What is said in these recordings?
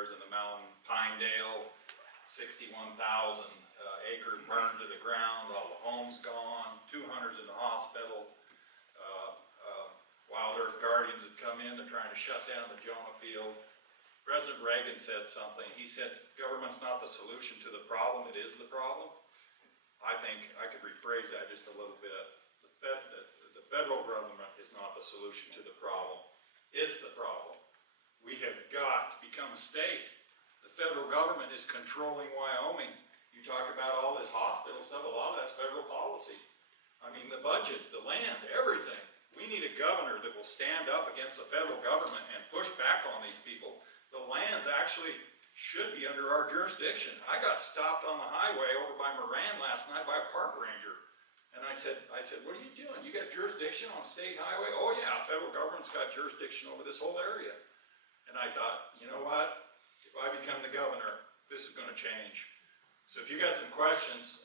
wildfires in the mountain, Pinedale, 61,000 acres burned to the ground, all the homes gone, 200's in the hospital. Wild Earth Guardians have come in, they're trying to shut down the Jonah Field. President Reagan said something. He said, government's not the solution to the problem, it is the problem. I think I could rephrase that just a little bit. The federal government is not the solution to the problem, it's the problem. We have got to become a state. The federal government is controlling Wyoming. You talk about all this hospital stuff, a lot of that's federal policy. I mean, the budget, the land, everything. We need a governor that will stand up against the federal government and push back on these people. The lands actually should be under our jurisdiction. I got stopped on the highway over by Moran last night by a park ranger. And I said, what are you doing? You got jurisdiction on state highway? Oh yeah, federal government's got jurisdiction over this whole area. And I thought, you know what? If I become the governor, this is gonna change. So if you got some questions,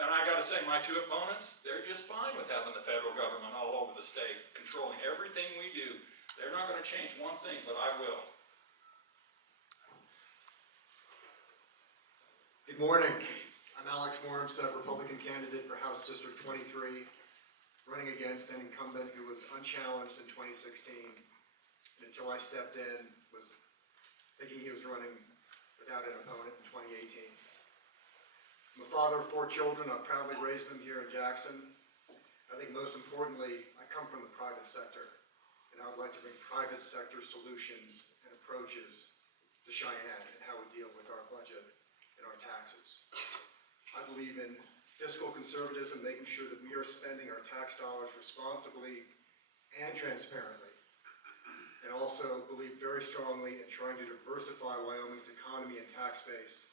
and I gotta say, my two opponents, they're just fine with having the federal government all over the state, controlling everything we do. They're not gonna change one thing, but I will. Good morning. I'm Alex Mormset, Republican candidate for House District 23, running against an incumbent who was unchallenged in 2016. And until I stepped in, was thinking he was running without an opponent in 2018. I'm a father of 4 children. I've proudly raised them here in Jackson. I think most importantly, I come from the private sector, and I would like to bring private sector solutions and approaches to Cheyenne and how we deal with our budget and our taxes. I believe in fiscal conservatism, making sure that we are spending our tax dollars responsibly and transparently. And also believe very strongly in trying to diversify Wyoming's economy and tax base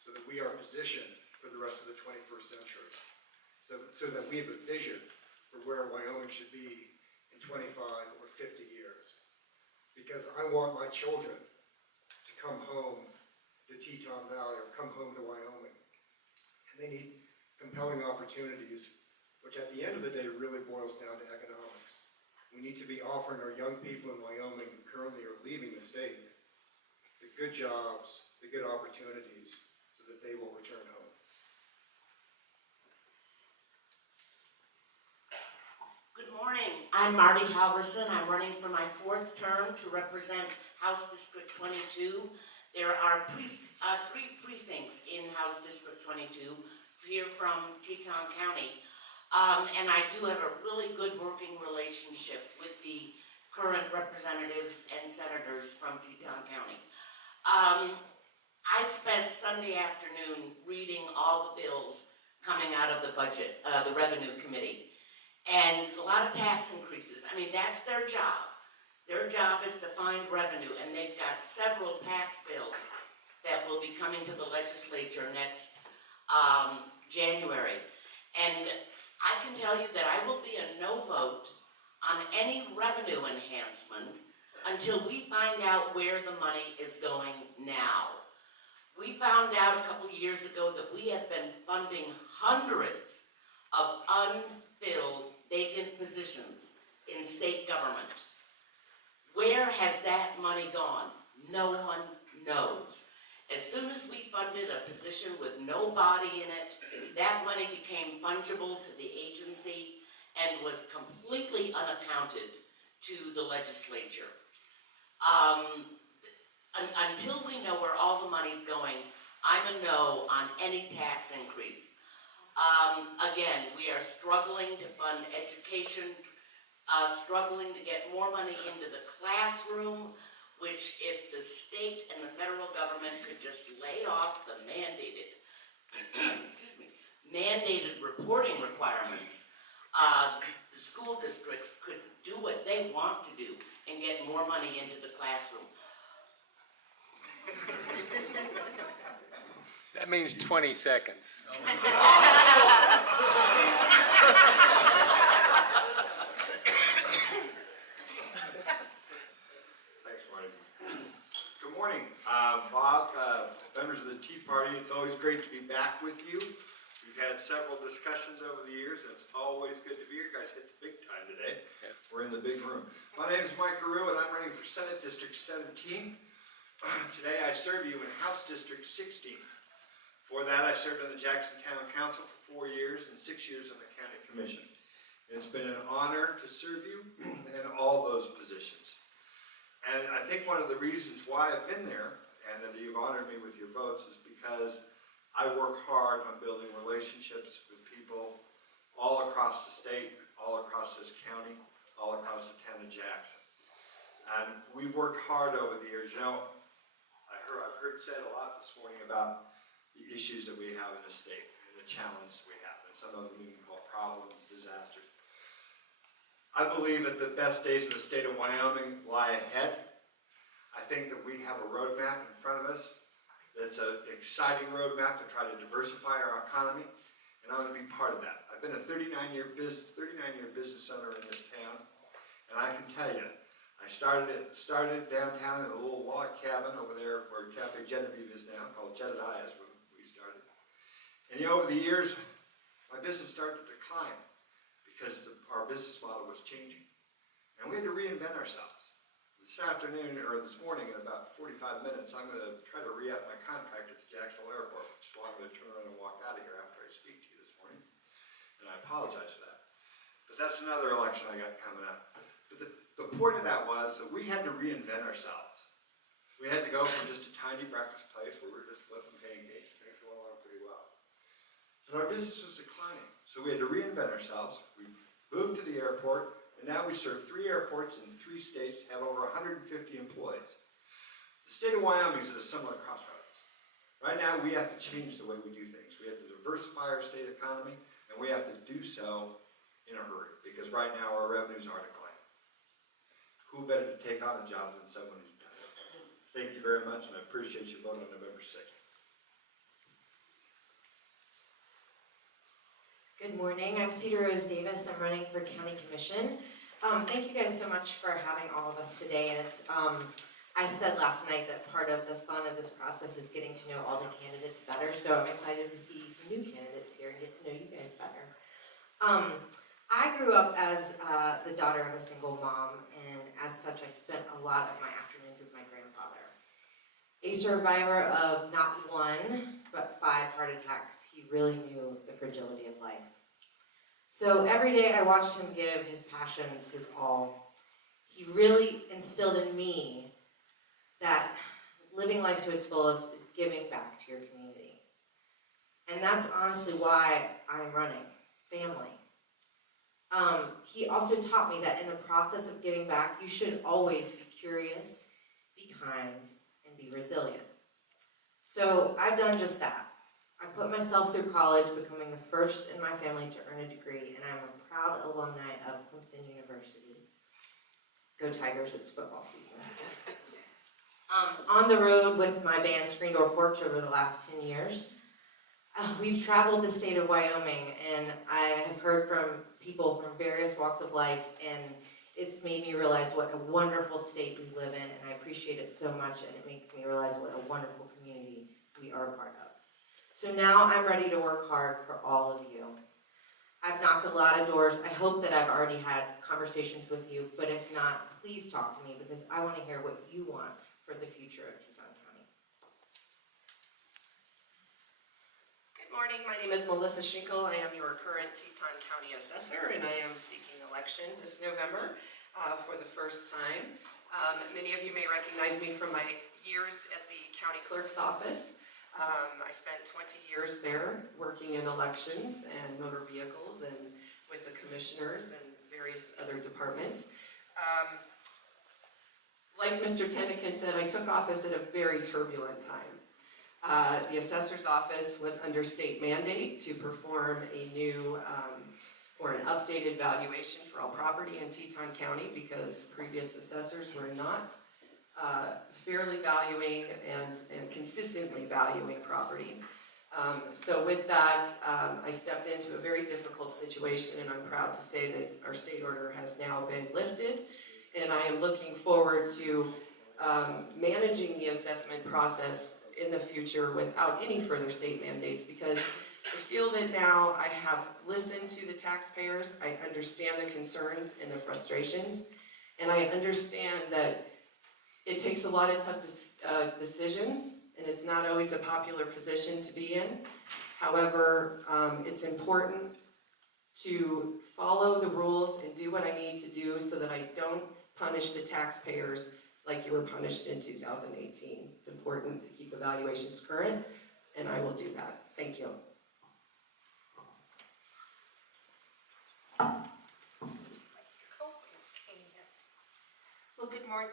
so that we are positioned for the rest of the 21st century. So that we have a vision for where Wyoming should be in 25 or 50 years. Because I want my children to come home to Teton Valley or come home to Wyoming. And they need compelling opportunities, which at the end of the day really boils down to economics. We need to be offering our young people in Wyoming who currently are leaving the state the good jobs, the good opportunities, so that they will return home. Good morning. I'm Marty Halverson. I'm running for my 4th term to represent House District 22. There are 3 precincts in House District 22 here from Teton County. And I do have a really good working relationship with the current representatives and senators from Teton County. I spent Sunday afternoon reading all the bills coming out of the budget, the Revenue Committee. And a lot of tax increases. I mean, that's their job. Their job is to find revenue, and they've got several tax bills that will be coming to the legislature next January. And I can tell you that I will be a no vote on any revenue enhancement until we find out where the money is going now. We found out a couple years ago that we have been funding hundreds of unfilled vacant positions in state government. Where has that money gone? No one knows. As soon as we funded a position with no body in it, that money became fungible to the agency and was completely unaccounted to the legislature. Until we know where all the money's going, I'm a no on any tax increase. Again, we are struggling to fund education, struggling to get more money into the classroom, which if the state and the federal government could just lay off the mandated, mandated reporting requirements, the school districts could do what they want to do and get more money into the classroom. That means 20 seconds. Thanks, Marty. Good morning, Bob, members of the Tea Party. It's always great to be back with you. We've had several discussions over the years, and it's always good to be here. You guys hit the big time today. We're in the big room. My name is Mike Garou, and I'm running for Senate District 17. Today I serve you in House District 16. For that, I served on the Jackson Town Council for 4 years and 6 years on the County Commission. It's been an honor to serve you in all those positions. And I think one of the reasons why I've been there and that you've honored me with your votes is because I work hard on building relationships with people all across the state, all across this county, all across the town of Jackson. And we've worked hard over the years. You know, I've heard said a lot this morning about the issues that we have in the state and the challenges we have, and some of them we can call problems, disasters. I believe that the best days of the state of Wyoming lie ahead. I think that we have a roadmap in front of us that's an exciting roadmap to try to diversify our economy, and I want to be part of that. I've been a 39-year business owner in this town, and I can tell you, I started downtown in a little log cabin over there where Cafe Genevieve is now, called Jedediah's, where we started. And you know, over the years, my business started to decline because our business model was changing. And we had to reinvent ourselves. This afternoon, or this morning, in about 45 minutes, I'm going to try to re-up my contract at the Jacksonville Airport, which is why I'm going to turn around and walk out of here after I speak to you this morning. And I apologize for that. But that's another election I got coming up. But the point of that was that we had to reinvent ourselves. We had to go from just a tiny breakfast place where we were just flipping pancakes. Things were going on pretty well. And our business was declining. So we had to reinvent ourselves. We moved to the airport, and now we serve 3 airports in 3 states, have over 150 employees. The state of Wyoming is at a similar crossroads. Right now, we have to change the way we do things. We have to diversify our state economy, and we have to do so in a hurry, because right now our revenues are declining. Who better to take on a job than someone who's done it? Thank you very much, and I appreciate you voting on November 6th. Good morning, I'm Cedar Rose Davis. I'm running for County Commission. Thank you guys so much for having all of us today. And it's, I said last night that part of the fun of this process is getting to know all the candidates better. So I'm excited to see some new candidates here and get to know you guys better. I grew up as the daughter of a single mom, and as such I spent a lot of my afternoons with my grandfather. A survivor of not 1, but 5 heart attacks, he really knew the fragility of life. So every day I watched him give his passions his all. He really instilled in me that living life to its fullest is giving back to your community. And that's honestly why I'm running, family. He also taught me that in the process of giving back, you should always be curious, be kind, and be resilient. So I've done just that. I put myself through college, becoming the first in my family to earn a degree, and I'm a proud alumni of Clemson University. Go Tigers, it's football season. On the road with my band Screen Door Porch over the last 10 years, we've traveled the state of Wyoming, and I have heard from people from various walks of life, and it's made me realize what a wonderful state we live in, and I appreciate it so much, and it makes me realize what a wonderful community we are a part of. So now I'm ready to work hard for all of you. I've knocked a lot of doors. I hope that I've already had conversations with you, but if not, please talk to me, because I want to hear what you want for the future of Teton County. Good morning, my name is Melissa Schinkel. I am your current Teton County Assessor, and I am seeking election this November for the first time. Many of you may recognize me from my years at the County Clerk's Office. I spent 20 years there working in elections and motor vehicles and with the commissioners and various other departments. Like Mr. Tennekin said, I took office at a very turbulent time. The assessor's office was under state mandate to perform a new or an updated valuation for all property in Teton County because previous assessors were not fairly valuing and consistently valuing property. So with that, I stepped into a very difficult situation, and I'm proud to say that our state order has now been lifted, and I am looking forward to managing the assessment process in the future without any further state mandates, because I feel that now I have listened to the taxpayers, I understand the concerns and the frustrations, and I understand that It takes a lot of tough decisions, and it's not always a popular position to be in. However, it's important to follow the rules and do what I need to do so that I don't punish the taxpayers like you were punished in 2018. It's important to keep evaluations current, and I will do that. Thank you. Well, good morning.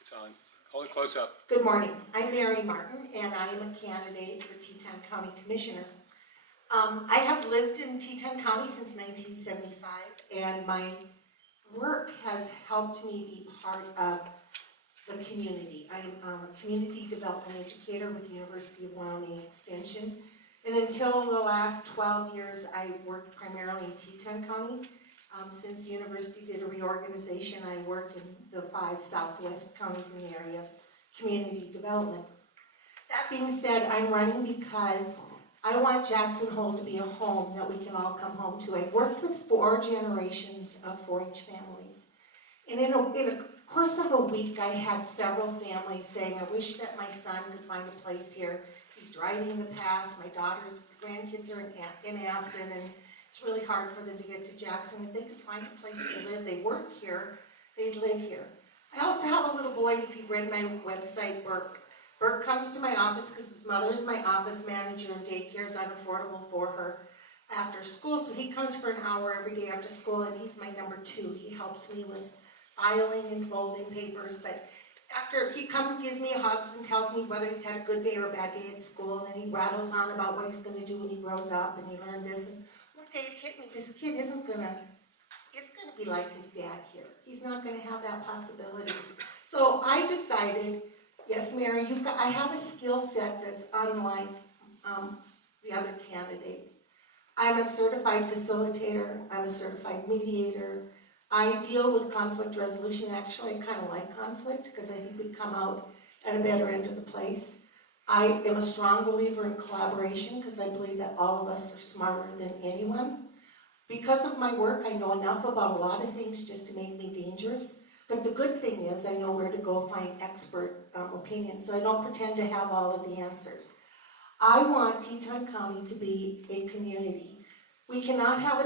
It's on. Hold it close up. Good morning. I'm Mary Martin, and I am a candidate for Teton County Commissioner. I have lived in Teton County since 1975, and my work has helped me be part of the community. I'm a community development educator with the University of Wyoming Extension, and until the last 12 years, I worked primarily in Teton County. Since the university did a reorganization, I work in the 5 southwest counties in the area of community development. That being said, I'm running because I want Jackson Hole to be a home that we can all come home to. I've worked with 4 generations of 4-H families. And in a course of a week, I had several families saying, I wish that my son could find a place here. He's driving the pass. My daughter's grandkids are in Afton, and it's really hard for them to get to Jackson. If they could find a place to live, they work here, they'd live here. I also have a little boy, if you've read my website, Burke. Burke comes to my office because his mother is my office manager and daycare is unaffordable for her after school. So he comes for an hour every day after school, and he's my number 2. He helps me with filing and folding papers, but after he comes, gives me hugs and tells me whether he's had a good day or a bad day at school, and then he rattles on about what he's going to do when he grows up, and he learned this. And one day it hit me, this kid isn't gonna be like his dad here. He's not gonna have that possibility. So I decided, yes, Mary, I have a skill set that's unlike the other candidates. I'm a certified facilitator, I'm a certified mediator. I deal with conflict resolution. Actually, I kind of like conflict because I think we come out at a better end of the place. I am a strong believer in collaboration because I believe that all of us are smarter than anyone. Because of my work, I know enough about a lot of things just to make me dangerous. But the good thing is I know where to go find expert opinions, so I don't pretend to have all of the answers. I want Teton County to be a community. We cannot have a